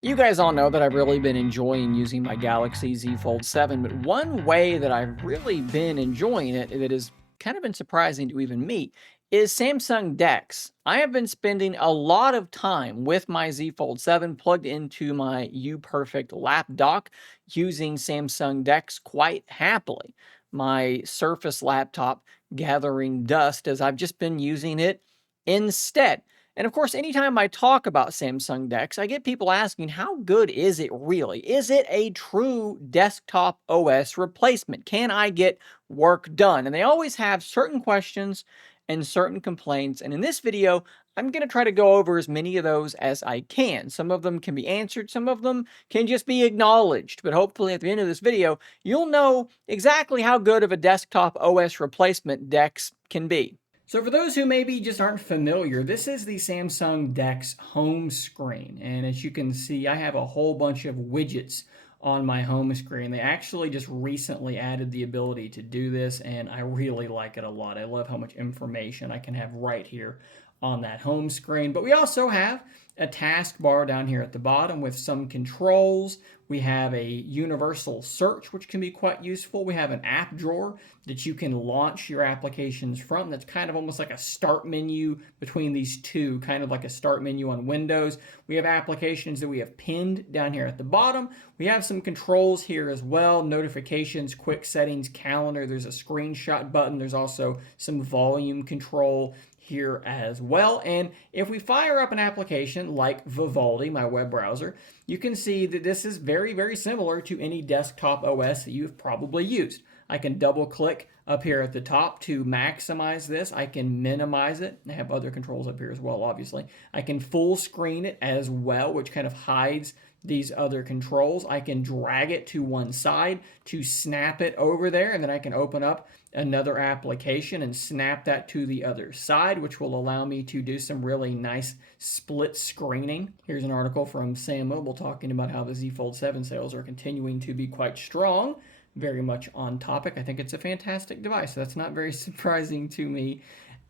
You guys all know that I've really been enjoying using my Galaxy Z Fold 7, but one way that I've really been enjoying it that has kind of been surprising to even me is Samsung DeX. I have been spending a lot of time with my Z Fold 7 plugged into my UPerfect lap dock using Samsung DeX quite happily. My Surface laptop gathering dust as I've just been using it instead. And of course, anytime I talk about Samsung DeX, I get people asking, how good is it really? Is it a true desktop OS replacement? Can I get work done? And they always have certain questions and certain complaints. And in this video, I'm going to try to go over as many of those as I can. Some of them can be answered, some of them can just be acknowledged. But hopefully at the end of this video, you'll know exactly how good of a desktop OS replacement DeX can be. So for those who maybe just aren't familiar, this is the Samsung DeX home screen. And as you can see, I have a whole bunch of widgets on my home screen. They actually just recently added the ability to do this, and I really like it a lot. I love how much information I can have right here on that home screen. But we also have a taskbar down here at the bottom with some controls. We have a universal search, which can be quite useful. We have an app drawer that you can launch your applications from. That's kind of almost like a start menu between these two, kind of like a start menu on Windows. We have applications that we have pinned down here at the bottom. We have some controls here as well, notifications, quick settings, calendar. There's a screenshot button. There's also some volume control here as well. And if we fire up an application like Vivaldi, my web browser, you can see that this is very, very similar to any desktop OS that you've probably used. I can double click up here at the top to maximize this. I can minimize it. I have other controls up here as well, obviously. I can full screen it as well, which kind of hides these other controls. I can drag it to one side to snap it over there, and then I can open up another application and snap that to the other side, which will allow me to do some really nice split screening. Here's an article from Sam Mobile talking about how the Z Fold 7 sales are continuing to be quite strong. Very much on topic. I think it's a fantastic device. That's not very surprising to me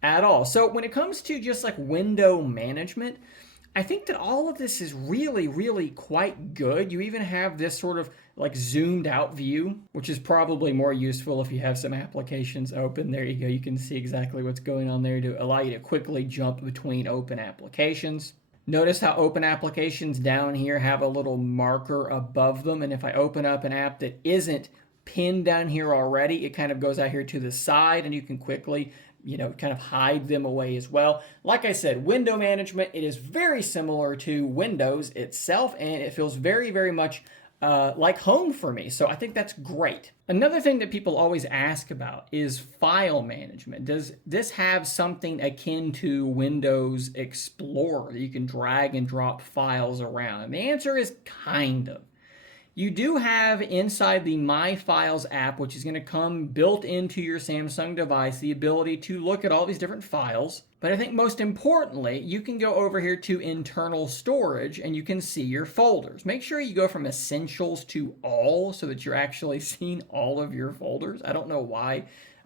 at all. So when it comes to just like window management, I think that all of this is really, really quite good. You even have this sort of like zoomed out view, which is probably more useful if you have some applications open. There you go. You can see exactly what's going on there to allow you to quickly jump between open applications. Notice how open applications down here have a little marker above them. And if I open up an app that isn't pinned down here already, it kind of goes out here to the side and you can quickly kind of hide them away as well. Like I said, window management, it is very similar to Windows itself, and it feels very, very much like home for me. So I think that's great. Another thing that people always ask about is file management. Does this have something akin to Windows Explorer that you can drag and drop files around? And the answer is kind of. You do have inside the My Files app, which is going to come built into your Samsung device, the ability to look at all these different files. But I think most importantly, you can go over here to internal storage and you can see your folders. Make sure you go from essentials to all so that you're actually seeing all of your folders. I don't know why.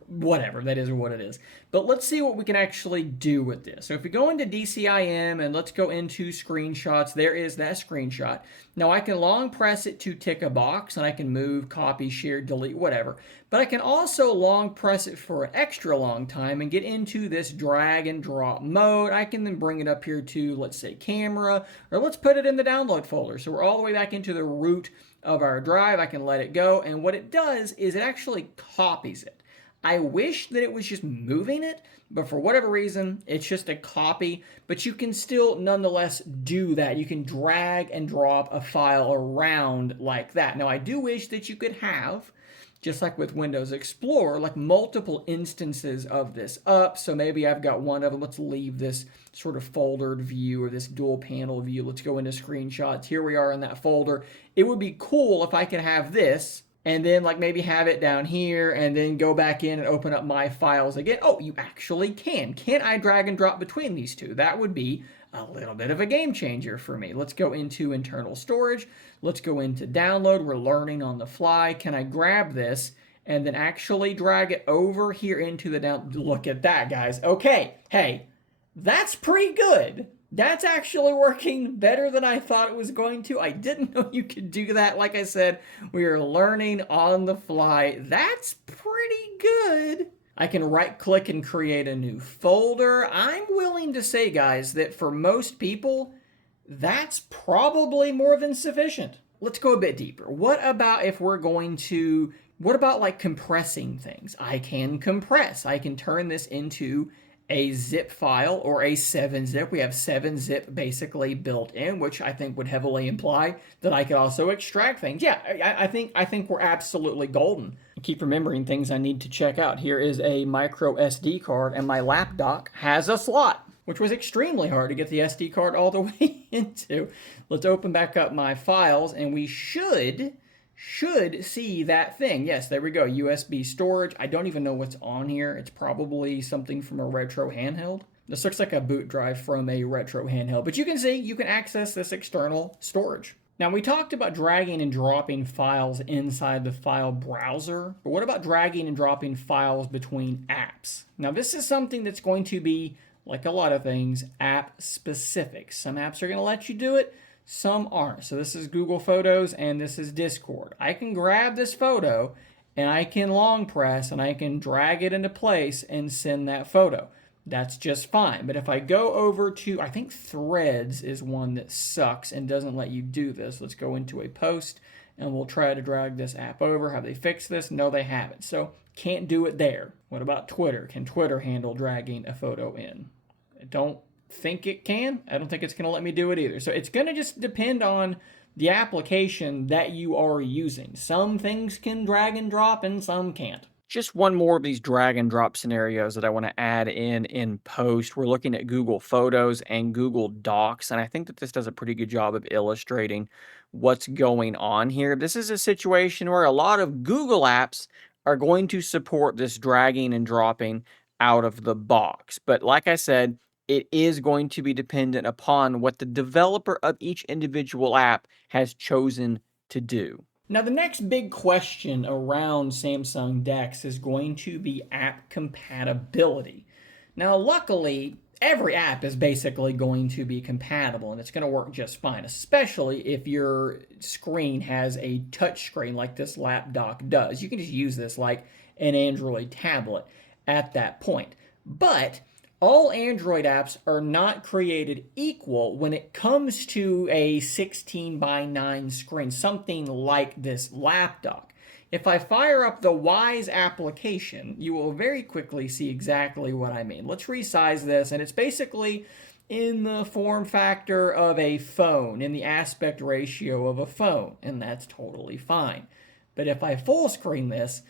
Whatever, that is what it is. But let's see what we can actually do with this. So if we go into DCIM and let's go into screenshots, there is that screenshot. Now I can long press it to tick a box and I can move, copy, share, delete, whatever. But I can also long press it for an extra long time and get into this drag and drop mode. I can then bring it up here to, let's say, camera, or let's put it in the download folder. So we're all the way back into the root of our drive. I can let it go. And what it does is it actually copies it. I wish that it was just moving it, but for whatever reason, it's just a copy. But you can still nonetheless do that. You can drag and drop a file around like that. Now, I do wish that you could have, just like with Windows Explorer, like multiple instances of this up. So maybe I've got one of them. Let's leave this sort of foldered view or this dual panel view. Let's go into screenshots. Here we are in that folder. It would be cool if I could have this and then like maybe have it down here and then go back in and open up My Files again. Oh, you actually can. Can't I drag and drop between these two? That would be a little bit of a game changer for me. Let's go into internal storage. Let's go into download. We're learning on the fly. Can I grab this and then actually drag it over here into the down? Look at that, guys. Okay, hey, that's pretty good. That's actually working better than I thought it was going to. I didn't know you could do that. Like I said, we are learning on the fly. That's pretty good. I can right click and create a new folder. I'm willing to say, guys, that for most people, that's probably more than sufficient. Let's go a bit deeper. What about if we're going to, what about like compressing things? I can compress. I can turn this into a zip file or a 7-zip. We have 7-zip basically built in, which I think would heavily imply that I could also extract things. Yeah, I think we're absolutely golden. I keep remembering things I need to check out. Here is a micro SD card, and my lap dock has a slot, which was extremely hard to get the SD card all the way into. Let's open back up my files, and we should see that thing. Yes, there we go. USB storage. I don't even know what's on here. It's probably something from a retro handheld. This looks like a boot drive from a retro handheld, but you can see you can access this external storage. Now, we talked about dragging and dropping files inside the file browser, but what about dragging and dropping files between apps? Now, this is something that's going to be, like a lot of things, app specific. Some apps are going to let you do it, some aren't. So this is Google Photos and this is Discord. I can grab this photo and I can long press and I can drag it into place and send that photo. That's just fine. But if I go over to, I think Threads is one that sucks and doesn't let you do this. Let's go into a post and we'll try to drag this app over. Have they fixed this? No, they haven't. So can't do it there. What about Twitter? Can Twitter handle dragging a photo in? I don't think it can. I don't think it's going to let me do it either. So it's going to just depend on the application that you are using. Some things can drag and drop and some can't. Just one more of these drag and drop scenarios that I want to add in post. We're looking at Google Photos and Google Docs, and I think that this does a pretty good job of illustrating what's going on here. This is a situation where a lot of Google apps are going to support this dragging and dropping out of the box. But like I said, it is going to be dependent upon what the developer of each individual app has chosen to do. Now, the next big question around Samsung DeX is going to be app compatibility. Now, luckily, every app is basically going to be compatible and it's going to work just fine, especially if your screen has a touch screen like this lap dock does. You can just use this like an Android tablet at that point. But all Android apps are not created equal when it comes to a 16:9 screen, something like this lap dock. If I fire up the Wise application, you will very quickly see exactly what I mean. Let's resize this, and it's basically in the form factor of a phone, in the aspect ratio of a phone, and that's totally fine. But if I full screen this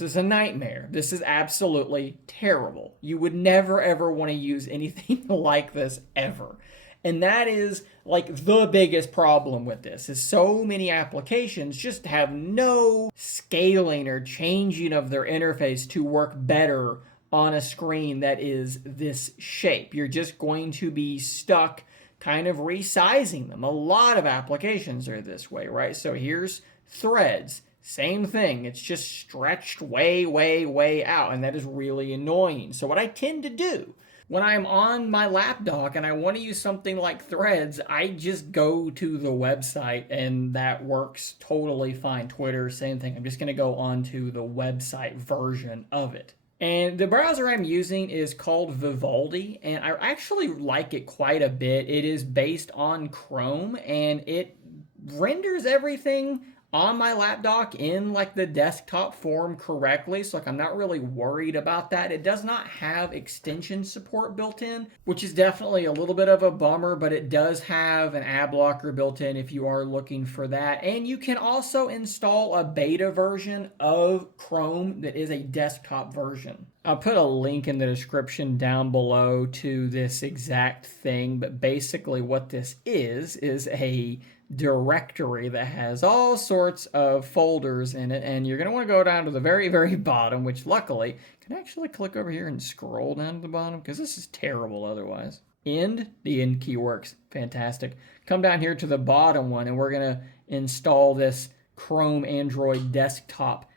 is a nightmare. This is absolutely terrible. You would never ever want to use anything like this ever. And that is like the biggest problem with this is so many applications just have no scaling or changing of their interface to work better on a screen that is this shape. You're just going to be stuck kind of resizing them. A lot of applications are this way, right? So here's Threads. Same thing, it's just stretched way, way, way out, and that is really annoying. So what I tend to do when I'm on my lap dock and I want to use something like Threads, I just go to the website and that works totally fine. Twitter, same thing. I'm just going to go onto the website version of it. And the browser I'm using is called Vivaldi, and I actually like it quite a bit. It is based on Chrome, and it renders everything on my lap dock in like the desktop form correctly, so like I'm not really worried about that. It does not have extension support built in, which is definitely a little bit of a bummer, but it does have an ad blocker built in if you are looking for that. And you can also install a beta version of Chrome that is a desktop version. I'll put a link in the description down below to this exact thing, but basically what this is a directory that has all sorts of folders in it, and you're going to want to go down to the very, very bottom, which luckily you can actually click over here and scroll down to the bottom because this is terrible otherwise. The end key works fantastic. Come down here to the bottom one, and we're going to install this Chrome Android desktop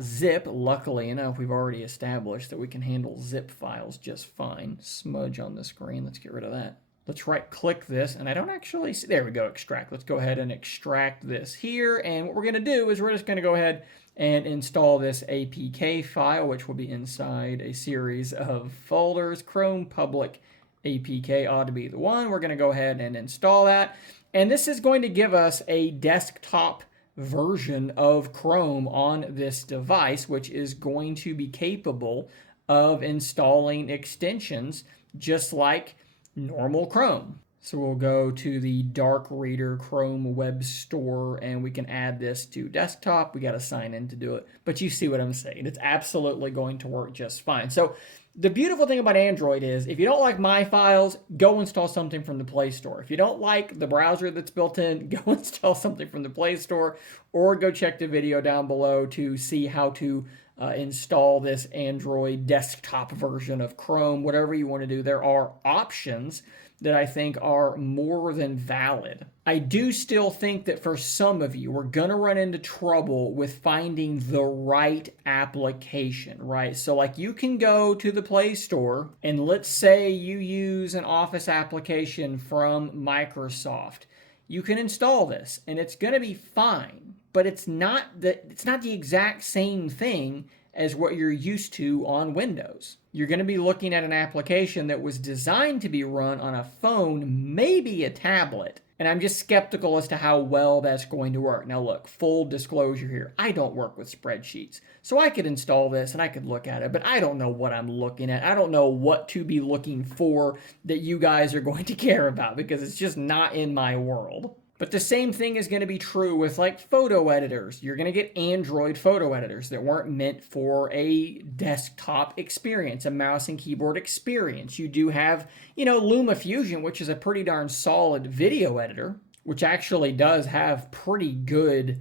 .zip. Luckily enough, we've already established that we can handle zip files just fine. Smudge on the screen. Let's get rid of that. Let's right click this, and I don't actually see, there we go, extract. Let's go ahead and extract this here. And what we're gonna do is we're just gonna go ahead and install this APK file, which will be inside a series of folders. Chrome public APK ought to be the one. We're gonna go ahead and install that. And this is going to give us a desktop version of Chrome on this device, which is going to be capable of installing extensions just like normal Chrome. So we'll go to the Dark Reader Chrome Web Store and we can add this to desktop. We got to sign in to do it, but you see what I'm saying. It's absolutely going to work just fine. So the beautiful thing about Android is if you don't like My Files, go install something from the Play Store. If you don't like the browser that's built in, go install something from the Play Store, or go check the video down below to see how to install this Android desktop version of Chrome. Whatever you want to do, there are options that I think are more than valid. I do still think that for some of you, we're going to run into trouble with finding the right application, right? So like you can go to the Play Store and let's say you use an Office application from Microsoft. You can install this and it's going to be fine, but it's not the exact same thing as what you're used to on Windows. You're going to be looking at an application that was designed to be run on a phone, maybe a tablet. And I'm just skeptical as to how well that's going to work. Now look, full disclosure here, I don't work with spreadsheets. So I could install this and I could look at it, but I don't know what I'm looking at. I don't know what to be looking for that you guys are going to care about because it's just not in my world. But the same thing is going to be true with like photo editors. You're going to get Android photo editors that weren't meant for a desktop experience, a mouse and keyboard experience. You do have, LumaFusion, which is a pretty darn solid video editor, which actually does have pretty good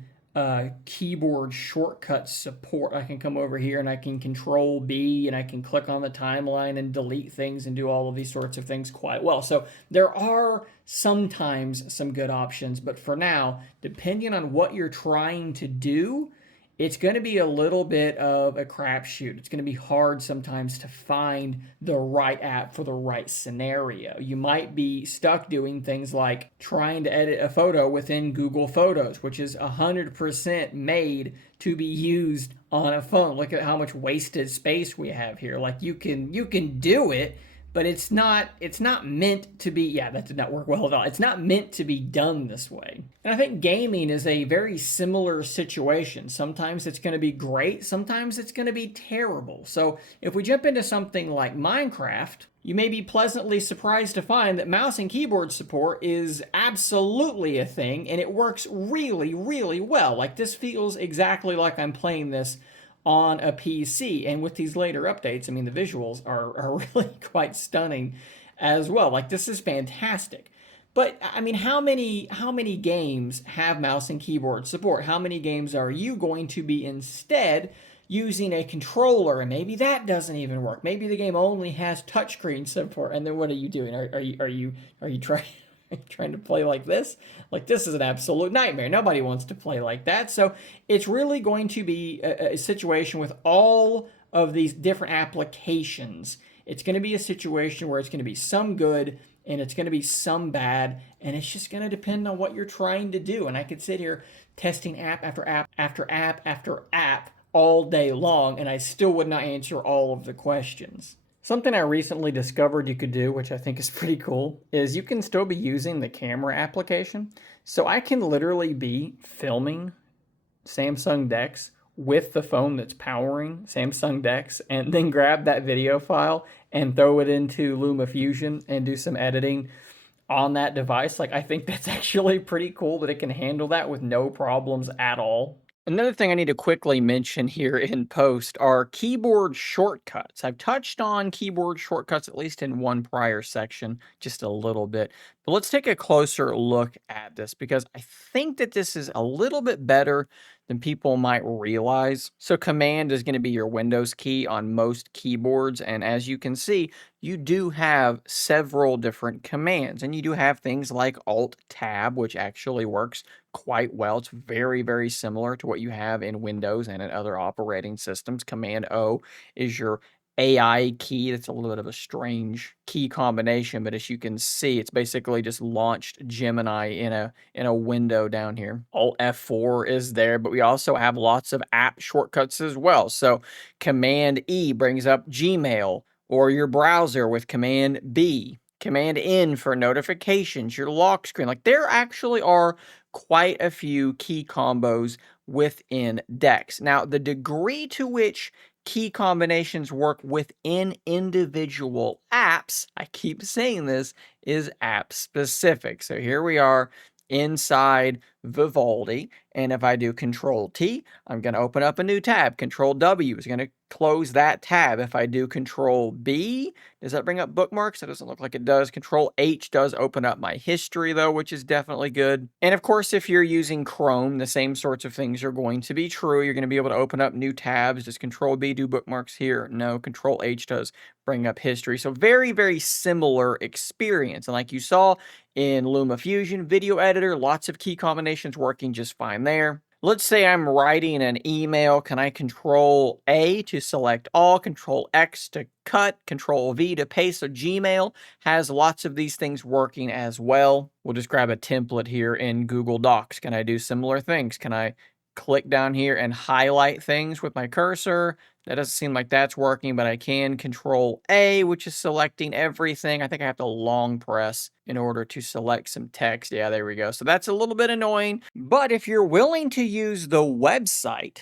keyboard shortcut support. I can come over here and I can control B and I can click on the timeline and delete things and do all of these sorts of things quite well. So there are sometimes some good options, but for now, depending on what you're trying to do, it's going to be a little bit of a crapshoot. It's going to be hard sometimes to find the right app for the right scenario. You might be stuck doing things like trying to edit a photo within Google Photos, which is 100% made to be used on a phone. Look at how much wasted space we have here. Like you can do it, but it's not meant to be, yeah, that did not work well at all. It's not meant to be done this way. And I think gaming is a very similar situation. Sometimes it's going to be great, sometimes it's going to be terrible. So if we jump into something like Minecraft, you may be pleasantly surprised to find that mouse and keyboard support is absolutely a thing, and it works really, really well. Like this feels exactly like I'm playing this on a PC. And with these later updates, I mean, the visuals are really quite stunning as well. Like this is fantastic. But I mean, how many games have mouse and keyboard support? How many games are you going to be instead using a controller, and maybe that doesn't even work? Maybe the game only has touchscreen support, and then what are you doing? Are you trying to play like this? Like this is an absolute nightmare. Nobody wants to play like that. So it's really going to be a situation with all of these different applications. It's going to be a situation where it's going to be some good and it's going to be some bad, and it's just going to depend on what you're trying to do. And I could sit here testing app after app after app after app all day long, and I still would not answer all of the questions. Something I recently discovered you could do, which I think is pretty cool, is you can still be using the camera application. So I can literally be filming Samsung DeX with the phone that's powering Samsung DeX and then grab that video file and throw it into LumaFusion and do some editing on that device. Like I think that's actually pretty cool that it can handle that with no problems at all. Another thing I need to quickly mention here in post are keyboard shortcuts. I've touched on keyboard shortcuts at least in one prior section, just a little bit. But let's take a closer look at this because I think that this is a little bit better than people might realize. So Command is going to be your Windows key on most keyboards. And as you can see, you do have several different commands. And you do have things like Alt-Tab, which actually works quite well. It's very, very similar to what you have in Windows and in other operating systems. Command-O is your AI key. That's a little bit of a strange key combination, but as you can see, it's basically just launched Gemini in a window down here. Alt F4 is there, but we also have lots of app shortcuts as well. So Command E brings up Gmail or your browser with Command B. Command N for notifications, your lock screen. Like there actually are quite a few key combos within DeX. Now, the degree to which key combinations work within individual apps, I keep saying this, is app specific. So here we are inside Vivaldi, and if I do Control T, I'm going to open up a new tab. Control W is going to close that tab. If I do Control B, does that bring up bookmarks? It doesn't look like it does. Control H does open up my history though, which is definitely good. And of course, if you're using Chrome, the same sorts of things are going to be true. You're going to be able to open up new tabs. Does Control B do bookmarks here? No. Control H does bring up history. So very, very similar experience. And like you saw in LumaFusion video editor, lots of key combinations working just fine there. Let's say I'm writing an email. Can I Control A to select all, Control X to cut, Control V to paste? So Gmail has lots of these things working as well. We'll just grab a template here in Google Docs. Can I do similar things? Can I click down here and highlight things with my cursor? That doesn't seem like that's working, but I can Control A, which is selecting everything. I think I have to long press in order to select some text. Yeah, there we go. So that's a little bit annoying. But if you're willing to use the website,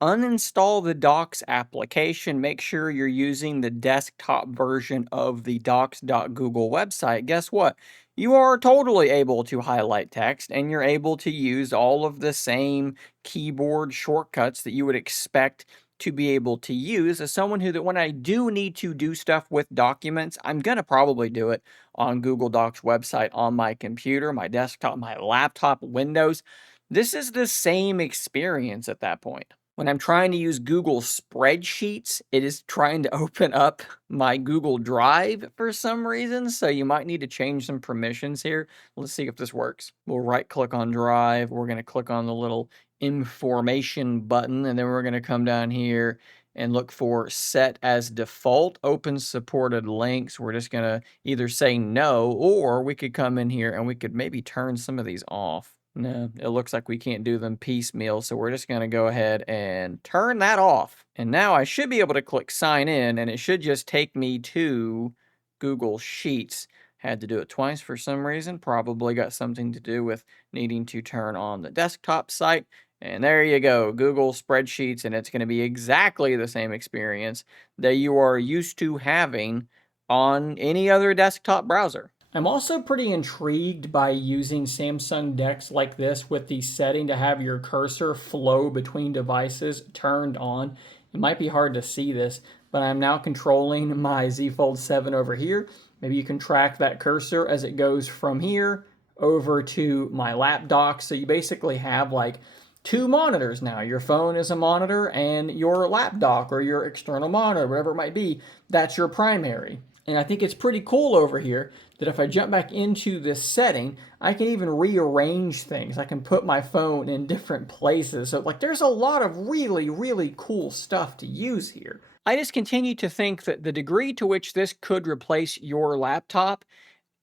uninstall the Docs application. Make sure you're using the desktop version of the docs.google website. Guess what? You are totally able to highlight text, and you're able to use all of the same keyboard shortcuts that you would expect to be able to use. As someone who, that when I do need to do stuff with documents, I'm going to probably do it on Google Docs website on my computer, my desktop, my laptop, Windows. This is the same experience at that point. When I'm trying to use Google Spreadsheets, it is trying to open up my Google Drive for some reason, so you might need to change some permissions here. Let's see if this works. We'll right-click on Drive. We're going to click on the little information button, and then we're going to come down here and look for set as default open supported links. We're just going to either say no, or we could come in here and we could maybe turn some of these off. No, it looks like we can't do them piecemeal, so we're just going to go ahead and turn that off. And now I should be able to click sign in, and it should just take me to Google Sheets. Had to do it twice for some reason. Probably got something to do with needing to turn on the desktop site. And there you go, Google Spreadsheets, and it's going to be exactly the same experience that you are used to having on any other desktop browser. I'm also pretty intrigued by using Samsung DeX like this with the setting to have your cursor flow between devices turned on. It might be hard to see this, but I'm now controlling my Z Fold 7 over here. Maybe you can track that cursor as it goes from here over to my lap dock. So you basically have like two monitors now. Your phone is a monitor and your lap dock or your external monitor, whatever it might be, that's your primary. And I think it's pretty cool over here that if I jump back into this setting, I can even rearrange things. I can put my phone in different places. So like there's a lot of really, really cool stuff to use here. I just continue to think that the degree to which this could replace your laptop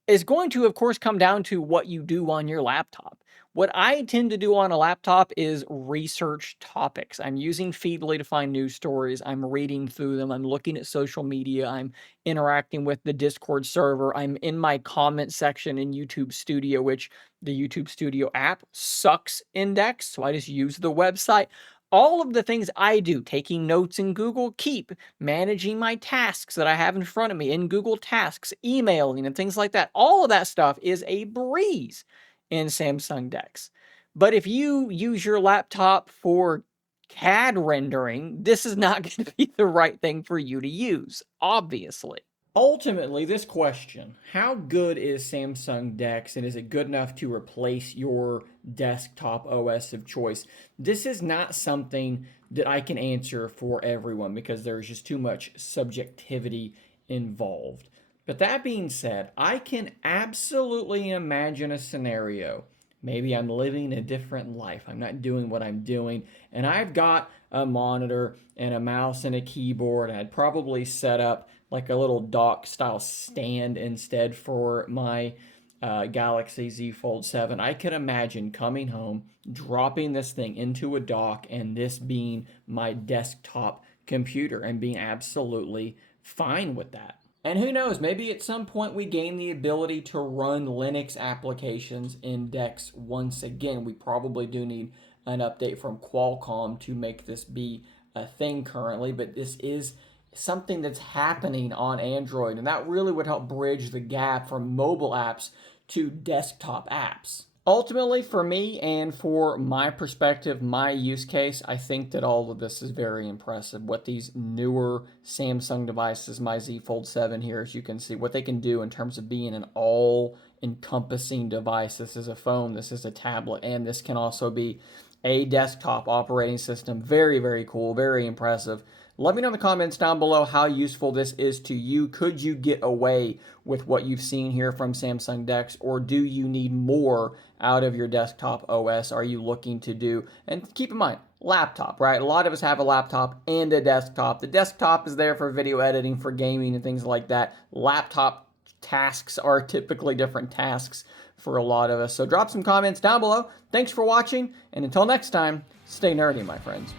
is going to, of course, come down to what you do on your laptop. What I tend to do on a laptop is research topics. I'm using Feedly to find news stories. I'm reading through them. I'm looking at social media. I'm interacting with the Discord server. I'm in my comment section in YouTube Studio, which the YouTube Studio app sucks index, so I just use the website. All of the things I do, taking notes in Google Keep, managing my tasks that I have in front of me in Google Tasks, emailing and things like that, all of that stuff is a breeze in Samsung DeX. But if you use your laptop for CAD rendering, this is not going to be the right thing for you to use, obviously. Ultimately, this question, how good is Samsung DeX and is it good enough to replace your desktop OS of choice? This is not something that I can answer for everyone because there's just too much subjectivity involved. But that being said, I can absolutely imagine a scenario Maybe I'm living a different life. I'm not doing what I'm doing. And I've got a monitor and a mouse and a keyboard. I'd probably set up like a little dock style stand instead for my Galaxy Z Fold 7. I could imagine coming home, dropping this thing into a dock, and this being my desktop computer and being absolutely fine with that. And who knows, maybe at some point we gain the ability to run Linux applications in DeX once again. We probably do need an update from Qualcomm to make this be a thing currently, but this is something that's happening on Android, and that really would help bridge the gap from mobile apps to desktop apps. Ultimately, for me and for my perspective, my use case, I think that all of this is very impressive. What these newer Samsung devices, my Z Fold 7 here, as you can see, what they can do in terms of being an all encompassing device. This is a phone, this is a tablet, and this can also be a desktop operating system. Very, very cool, very impressive. Let me know in the comments down below how useful this is to you. Could you get away with what you've seen here from Samsung DeX, or do you need more out of your desktop OS? Are you looking to do, and keep in mind, laptop, right? A lot of us have a laptop and a desktop. The desktop is there for video editing, for gaming, and things like that. Laptop tasks are typically different tasks for a lot of us. So drop some comments down below. Thanks for watching, and until next time, stay nerdy, my friends.